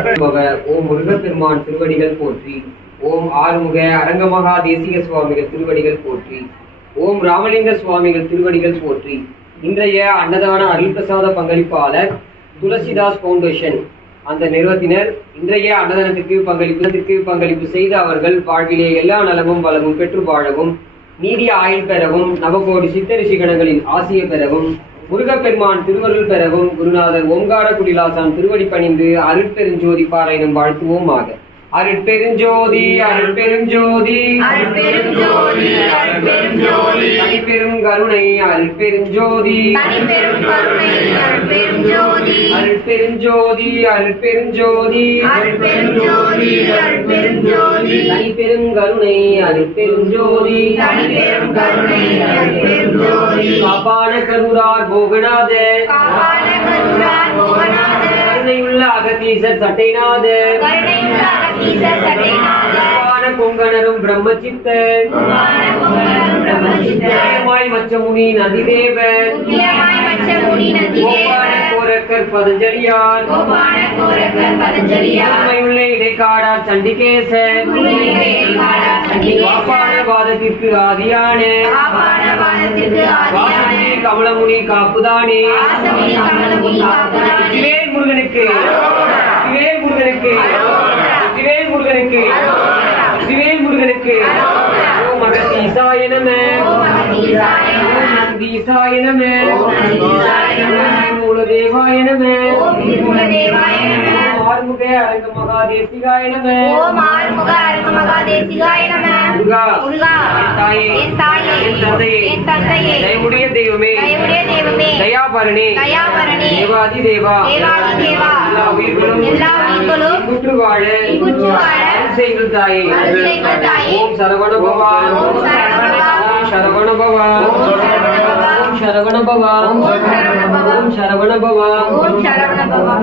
ஓம் முருகப்பெருமான் திருவடிகள் போற்றி. ஓம் ஆறுமுக அரங்கமகா தேசிக சுவாமிகள் திருவடிகள் போற்றி. ஓம் ராமலிங்க சுவாமிகள் திருவடிகள் போற்றி. இன்றைய அன்னதான அருள்பிரசாத பங்களிப்பாளர் துளசிதாஸ் பவுண்டேஷன் அந்த நிறுவனத்தினர் இன்றைய அன்னதானத்துக்கு பங்களிப்பு செய்த அவர்கள் வாழ்விலே எல்லா நலமும் வளமும் பெற்று வாழவும், நீடிய ஆயுள் பெறவும், நவகோடி சித்தரிஷி கணங்களின் ஆசியை பெறவும், முருகப்பெருமான் திருவருள் பெறவும், குருநாதர் ஓங்கார குடிலாசான் திருவடி பணிந்து அருட்பெருஞ்சோதி பாராயணம் வாழ்த்துவோமாக. அருட்பெருஞ்சோதி அருட்பெருஞ்சோதி அருட்பெருஞ்சோதி அருட்பெருஞ்சோதி தனிப்பெரும் கருணை அருட்பெருஞ்சோதி தனிப்பெரும் கருணை அருட்பெருஞ்சோதி அருட்பெருஞ்சோதி அருட்பெருஞ்சோதி அருட்பெருஞ்சோதி அருட்பெருஞ்சோதி தனிப்பெரும் கருணை அருட்பெருஞ்சோதி தனிப்பெரும் கருணை அருட்பெருஞ்சோதி காப்பான கருணார் போகநாத காப்பான கருணார் போகநாத கருணையுள்ள அகத்தீசர் சட்டைநாத கருணையுள்ள பொங்கனரும் பிரம்மச்சித்த மச்சமுனி நதிதேவ கோரக்கர் பதஞ்சலியார் இடைக்காடா சண்டிகேச வாதத்திற்கு ஆதியான கமலமுனி காப்புதானே முருகனுக்கு முருகனுக்கு முருகனுக்கு முருகனுக்கு ஓம் அகத்தீசாய நம ஓம் நந்தீசாய நம மூலதேவாய நம ஆறுமுக அரங்க மகாதேசிகாய நம முருகா என் தாயே என் தந்தையே தயவுடைய தெய்வமே தயாபரணே தேவாதி தேவா எல்லா உயிர்களும் குற்று வாழ செய்கள் தாயே. ஓம் சரவண பவா ஓம் சரவண பவா ஓம் சரவண பவா ஓம் சரவண பவா ஓம் சரவண பவா